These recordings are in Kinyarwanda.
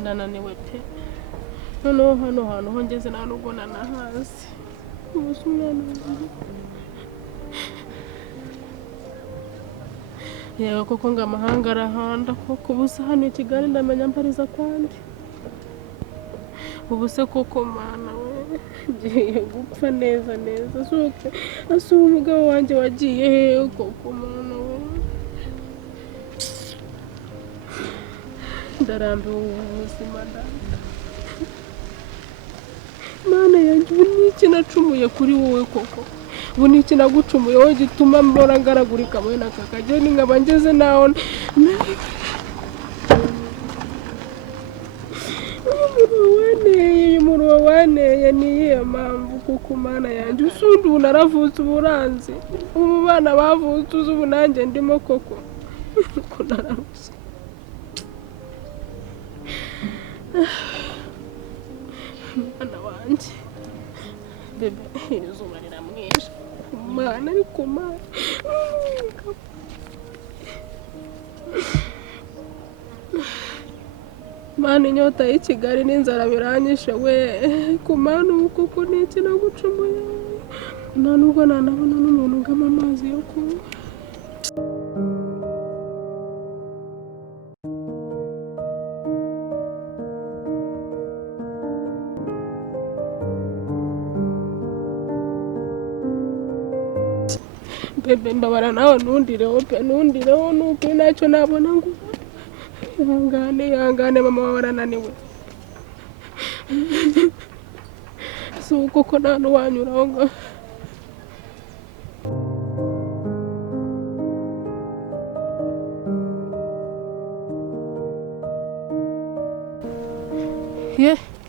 ndananiwe pe noneho hano hantu ho ngeze nta nubwo nanahazi ubusa umwana yewe koko ngo amahanga arahanda koko ubusa hano i Kigali ndamenya mpariza kandi ubuse koko mana we ngiye gupfa neza asuka umugabo wanjye wagiye hehe koko mana we ndarambiwe ubuzima mana yanjye ubu n'iki nacumuye kuri wowe koko ubu n'iki nagucumuye wowe gituma mbora ngaragurika muri n'aka kageni nkaba ngeze naho umuriro waneye niyo mpamvu kuko mana yanjye usundi ubu naravutse uburanzi ubu bana bavutse uzi ubu nanjye ndimo koko ko narabuze mwana wanjye bebe izuba riramwishe umwana ariko mana inyota y'i Kigali n'inzara biranyishe we ku mana ubu kuko n'iki nagucumuye nta nubwo nanabona n'umuntu ugama amazi yo kunywa bebe mbabara nawe ntundireho pe ntundireho nuko ntacyo nabona ngo ihangane mama wawe arananiwe si uko ko nta n'uwanyuraho ngo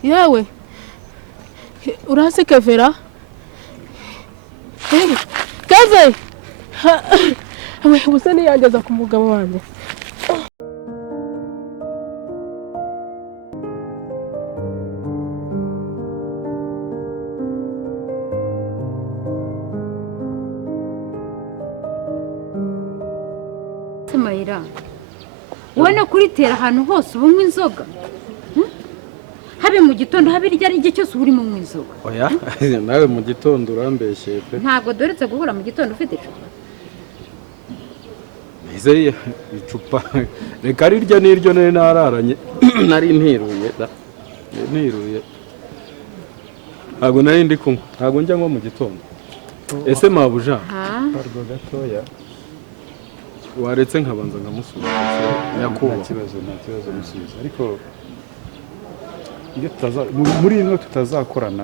yewe urase Kevera Keve ubusa niyangeza ku mugabo wanjye Mayira ubona kuritera ahantu hose ubunywa inzoga habe mu gitondo habe irya ari igihe cyose urimo unywa inzoga oya nawe mu gitondo urambeshye pe ntabwo doretse guhura mu gitondo ufite icupa izeye icupa reka rirya n'iryo nari nararanye nari ntiruye ntabwo nari ndi kunywa ntabwo njya nko mu gitondo ese mabuja parwa gatoya waretse nkabanza nkamusubiza nta kibazo musubiza ariko iyo muri ino tutazakorana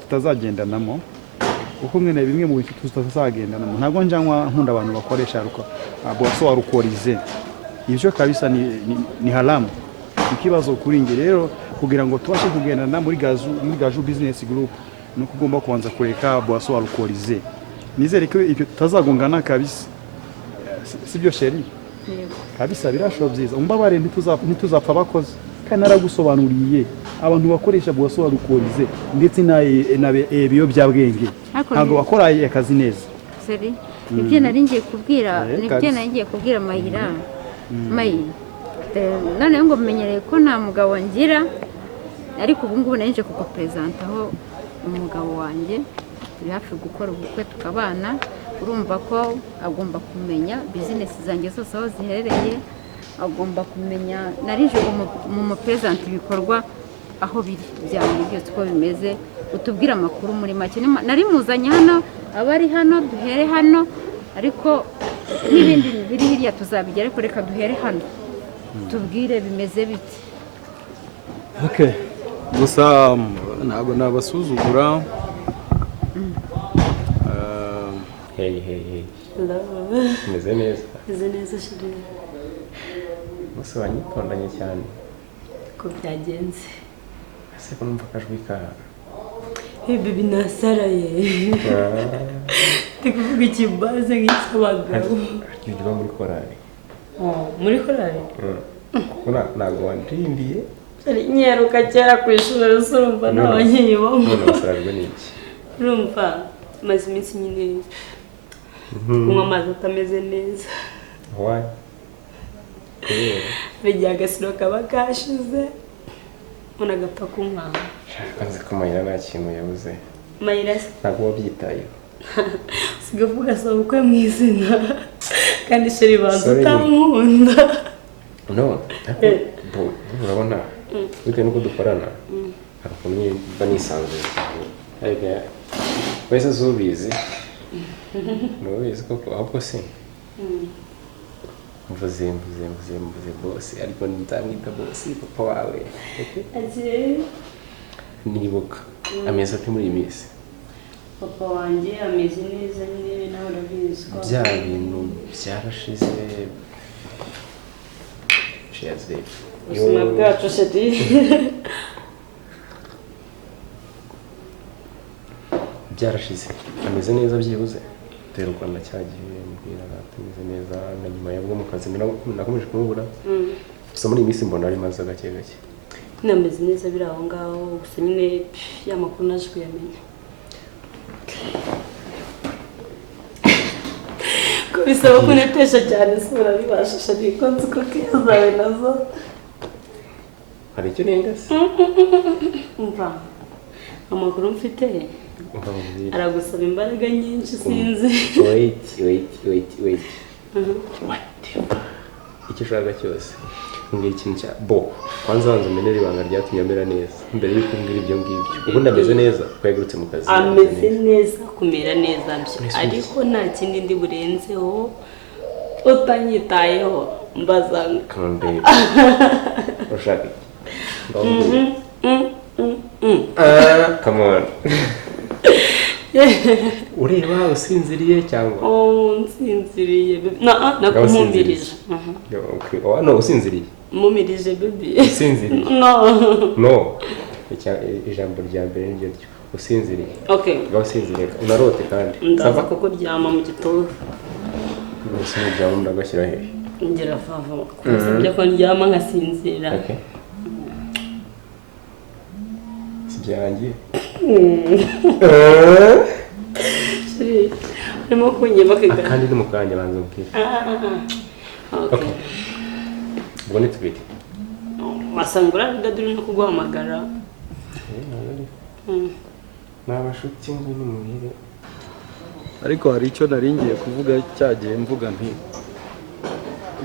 tutazagendanamo kuko mwene bimwe mu bintu tutazagendanamo ntabwo njyanwa nkunda abantu bakoresha boisson alcoolisée ibyo kabisa ni haramu ikibazo kuri nge rero kugira ngo tubashe kugendana muri gaju business group no kugomba kubanza kureka boisson alcoolisée nizere ko ibyo tutazagongana kabisa sibyo sheri kabisa birashoboka byiza umbabare ntituzapfa bakoze kandi naragusobanuriye abantu bakoresha boisson alcoolisée ndetse ibiyo byabwenge ntabwo bakora akazi neza seri nibyo nari ngiye kubwira Mayira Mayi none ngo menyereye ko nta mugabo ngira ariko ubu ngubu nari nje kugupresentaho umugabo wanjye turi hafi gukora ubukwe tukabana urumva ko agomba kumenya business zanjye zose aho ziherereye agomba kumenya narije mu mupresent ibikorwa aho biri byanjye byose uko bimeze utubwira amakuru muri make nari muzanye hano abari hano duhere hano ariko n'ibindi biri hirya tuzabigera ariko reka duhere hano tubwire bimeze biti okay gusa ntabwo nabasuzugura Hey. Meze neza shiri. Musa wanyitondanye cyane. Ko byagenze. Ese ko numva kajwi ka. Hey baby nasaraye. Tikuvuga ikibazo nk'abagabo. Ngiye muri korali. Muri korali? Kuna nago wandindiye. Nyeruka cyera ku ishuri urumva n'abanyibo. None basarajwe n'iki? Urumva maze iminsi nyine kunywa amazi atameze neza. Why? Bigiye agasiro kaba kashize unagapfa kumwana kanzi ko Mayira nta kintu yabuze Mayira ntabwo wabyitayeho sigavuga saba ukwe mu izina kandi sheri banza utankunda no urabona bitewe n'uko dukorana hari ukuntu mba nisanzuye cyane wese zubizi nubizi koko ahubwo se mvuze bosi ariko nzamwita bosi papa wawe nibuka ameze ate muri iyi minsi papa wanjye ameze neza nyine nawe urabizi ko bya bintu byarashize ubuzima bwacu sheri byarashize ameze neza byibuze dore u Rwanda cyagiye mbwira atameze neza na nyuma yabwo mu kazi nakomeje kumubura gusa muri iyi minsi mbona ari maze gake gake nameze neza biri aho ngaho gusa nyine ya makuru naje kuyamenya ko bisaba kunetesha cyane sura bibashisha ariko nzi ko keza zawe nazo hari icyo nengase umva amakuru mfite aragusaba imbaraga nyinshi sinzi wait icyo ushaka cyose mbwira ikintu cya bo kwanza wanze umenere ibanga ryatumye amera neza mbere y'uko umbwira ibyo ngibyo ubundi ameze neza ko yagarutse mu kazi ameze neza kumera neza byo ariko nta kindi ndi burenzeho utanyitayeho mbazanga kambe ushaka come on ureba usinziriye cyangwa nsinziriye nakumumvirije no usinziriye mumirije baby usinziriye no ijambo rya mbere niryo ryo usinziriye okay usinziriye unarote kandi ndaza kuko ryama mu gitondo gusa n'ijambo ndagashyira hehe ngira vava kumusabye ko ndyama nkasinzira okay sibyangiye arimo kunyeba kigana kandi ni mukanya banze ubwira okay ubwo nitubite masangura ndaduri no kuguhamagara n'abashuti ngo nimuhire ariko hari icyo naringiye kuvuga cyagiye mvuga nti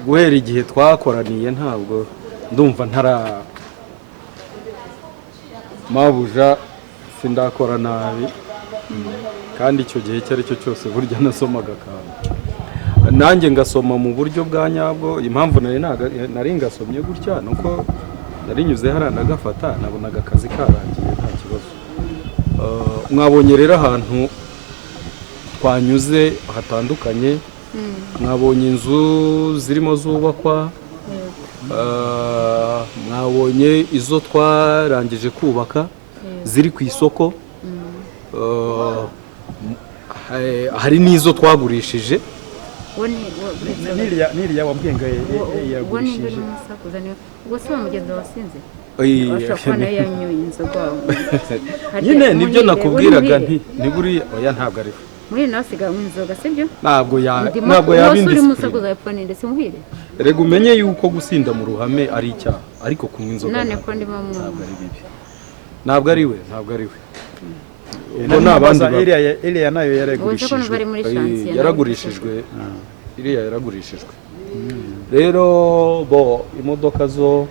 guhera igihe twakoraniye ntabwo ndumva mabuja sindakora nabi kandi icyo gihe icyo ari cyo cyose burya nasomaga akantu nanjye ngasoma mu buryo bwa nyabwo impamvu nari ngasomye gutya nuko narinyuze hariya nagafata nabonaga akazi karangiye nta kibazo mwabonye rero ahantu twanyuze hatandukanye mwabonye inzu zirimo zubakwa mwabonye izo twarangije kubaka ziri ku isoko hari n'izo twagurishije niriya wambwiye ngo yagurishije ubwo se wamugenda wasinze ashobora kuba nayo yanyoye inzoga nyine nibyo nakubwiraga ntiburiya oya ntabwo ari muri nawe asigaye mu inzoga sibyo ntabwo yaba uri musakuza ya poni ndetse muhire rega umenye yuko gusinda mu ruhame ari icyaha ariko kunywa inzoga none ko ndimo ntabwo ari we iriya nayo yaragurishijwe iriya yaragurishijwe rero bo imodoka zo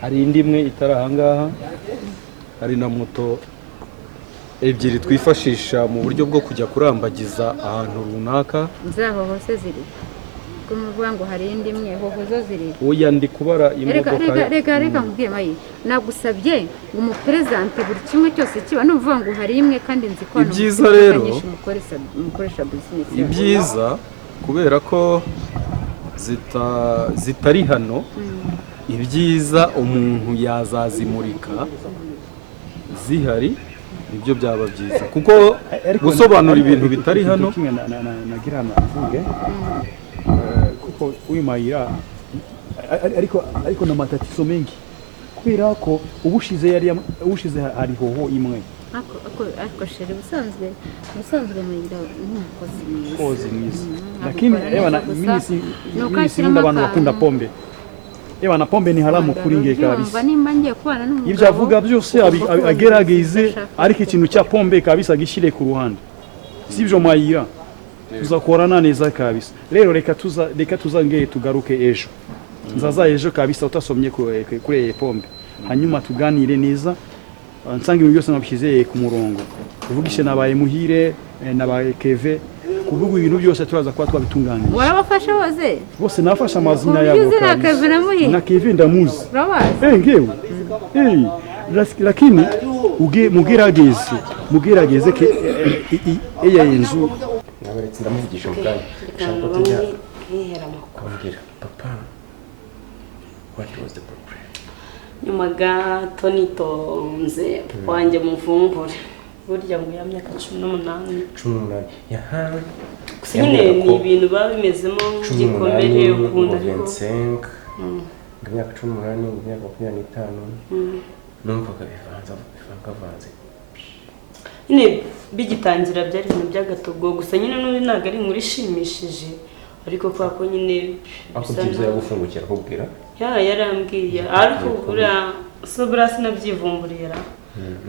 hari indi imwe itari ahangaha hari na moto ebyiri twifashisha mu buryo bwo kujya kurambagiza ahantu runaka zaho hose ziri kumuvuga ngo hari indi imwe hoho zo ziri oya ndi kubara imodoka reka nkubwiye mayi nagusabye ngo umuperezante buri kimwe cyose kiba nuvuga ngo hari imwe kandi nzi ko ibyiza rero mukoresha business ibyiza kubera ko zitari hano ibyiza umuntu yazazimurika zihari nibyo byaba byiza kuko gusobanura ibintu bitari hano nagira avuge kuko uyu Mayira ariko na matatizo mengi kubera ko ubushize hari hoho imwe ariko sheri ubusanzwe Mayira nk'umukozi mwiza lakini mimi si abantu bakunda pombe Ewa na pombe ni haramu kuri nge Ubyumva kabisa. nimba ngiye kubana n'umugabo Ibyo avuga byose agerageze ariko ikintu cya pombe kabisa gishire ku ruhande. Sibyo Mayira. Tuzakorana neza kabisa. Rero reka tuzange tugaruke ejo. Nzaza ejo kabisa utasomye kuri pombe. Hanyuma tuganire neza. Nsanga ibintu byose nabishyize ku murongo. Uvugishe nabaye Muhire nabaye Keve. Kuvuga ibintu byose turaza kuba twabitunganya. warabafashe bose Bose nafasha amazina yabo kabisa na Keve ndamuzi. urabazi Ngewe. Lakini mugerageze ke eya inzu nabaretse ndamuvugisha mu kanya ushaka ko tujya kumbwira papa what was the problem nyuma gato nitonze papa wanjye muvumbure burya ngo ya myaka 18 18 yahawe gusa nyine ni ibintu babimezemo gikomere ukunda ariko 25 imyaka 18 imyaka 25 numvaga bivangavanze nyine bigitangira byari ibintu by'agatogo gusa nyine n'ubu ntabwo ari inkuru ishimishije ariko kwa ko nyine ako byiza yagufungukira kubwira yarambwiye ariko buriya sinabyivumburiye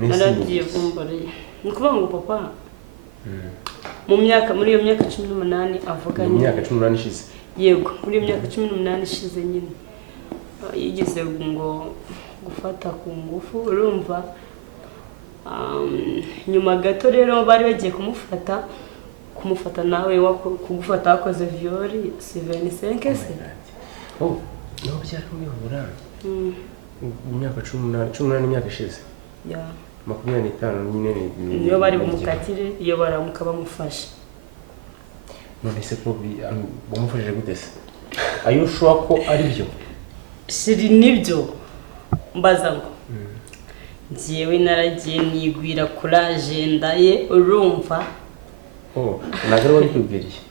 narabyivumburiye ni ukuvuga ngo papa muri iyo myaka 18 avuga mu myaka 18 ishize yego muri iyo myaka 18 ishize nyine yigeze ngo gufata ku ngufu urumva nyuma gato rero bari bagiye kumufata nawe kugufata wakoze violi 75 se oh no byari mubihura mu myaka 18 n'imyaka ishize ya 25 nyine niyo bari bumukatire iyo baramuka bamufasha none se ko bamufashije gute se ayushwa ko ari byo shiri nibyo mbaza ngo njyewe naragiye nigwira kuri agenda ye urumva oh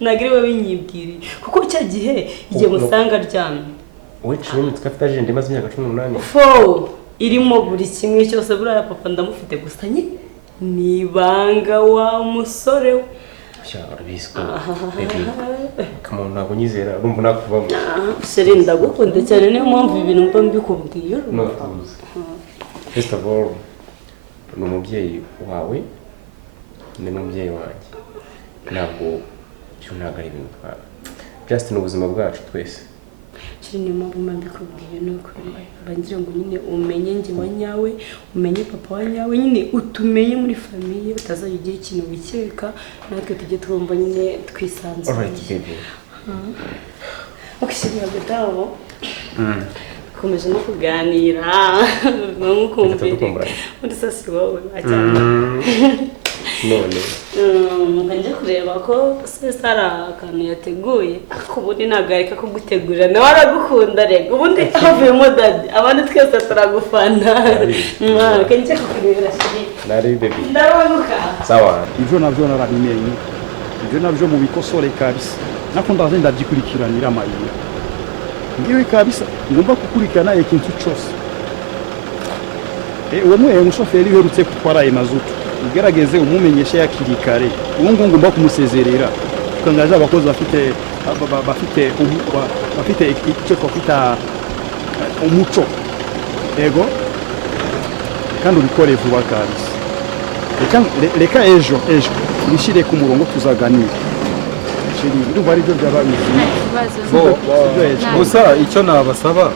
nagari wabinyibwiriye kuko cya gihe igihe musanga aryamye we cumi twafite agenda imaze imyaka 18 fo irimo buri kimwe cyose buriya papa ndamufite gusa ni ibanga wa musore we Bisco, baby. Come on, ntabwo nyizera urumva nakuvamo. Sheri ndagukunda cyane niyo mpamvu ibintu mba mbikubwiye. No tuzi. First of all, ni umubyeyi wawe n'umubyeyi wanjye. Ntabwo ari ibintu twara. Just ni ubuzima bwacu twese. Sheri niyo mpamvu mba mbikubwiye nuko bangira ngo nyine umenye njye wa nyawe, umenye papa wa nyawe nyine utumenye muri famille utazagira igihe ikintu bikeka natwe tujye twumva nyine twisanzuye. Alright baby. Okay, yagataho. Komeje no kuganira nkukumvira. Muri sasi wowe acyane. None. Nganje kureba ko sesara akantu yateguye kubundi nagarika ko gutegurira nawe aragukunda rego ubundi havuyemo dadi abandi twese turagufana. Kenje kukurira shiri. Nari baby. Ndabaguka. Sawa. Ivyo navyo narabimenye. Ivyo navyo mu bikosore kabisa. Nakunda zenda byikurikiranira amayira. Ngiwe kabisa ngomba kukurikirana ikintu cyose. Uwo umushoferi uherutse gutwara mazutu ugerageze umumenyesha yakiri kare uwo ngomba kumusezerera tukangaza abakozi bafite icyo twita umuco ego kandi ubikore vuba kabisa reka ejo bishire ku murongo tuzaganira ndumva ari byo byababizi gusa icyo nabasaba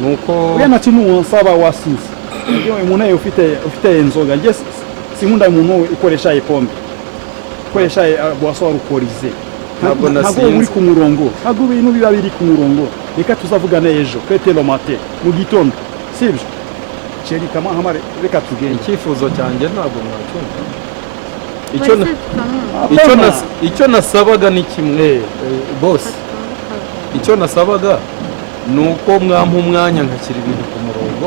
nuko uya nati nuwonsaba wasize iyo umuntu ufite inzoga nge sinkunda umuntu ukoresha ipombe ukoresha boisson alcoolisée ntabwo uri ku murongo ntabwo ibintu biba biri ku murongo reka tuzavugana ejo kwete lo matin mu gitondo sibyo cheri kama hamare reka tugende icyifuzo cyanjye ntabwo mwacumva icyo nasabaga ni kimwe boss icyo nasabaga nuko mwampa umwanya nkashyira ibintu ku murongo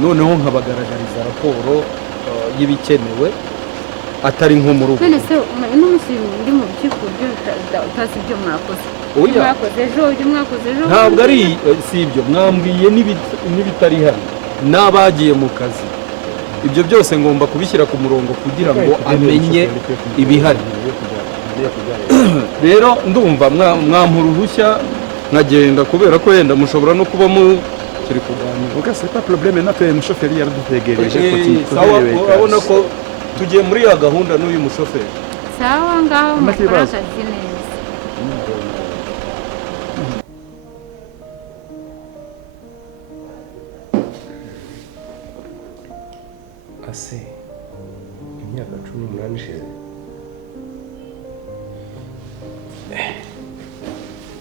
noneho nkabagaragariza raporo y'ibikenewe atari nko mu rugo none se n'umunsi uri mu by'ukuri utazi ibyo mwakoze ntabwo ari si ibyo mwambwiye n'ibitari hano n'abagiye mu kazi ibyo byose ngomba kubishyira ku murongo kugira ngo amenye ibihari rero ndumva mwampa uruhushya nkagenda kubera ko yenda mushobora no kuba mukiri kuganira ubwo c'est pas problème natwe umushoferi yaradutegereje urabona ko tugiye muri ya gahunda n'uyu mushoferi sawa ngaho mukora akazi neza ase imyaka 18 ishize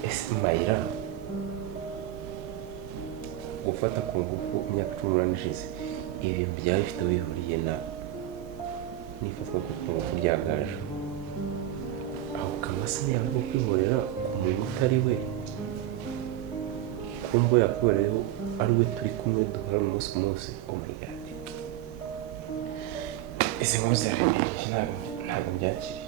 ese Mayira gufata ku ngufu imyaka 18 ishize ibi byaba bifite bihuriye na nifatwa ku ngufu rya gaje aho kamase yawe go kwihorera ku muntu utari we kumbo yakoreho ari we turi kumwe duhora mu munsi oh my god ese ngoze ntabwo byakiriye.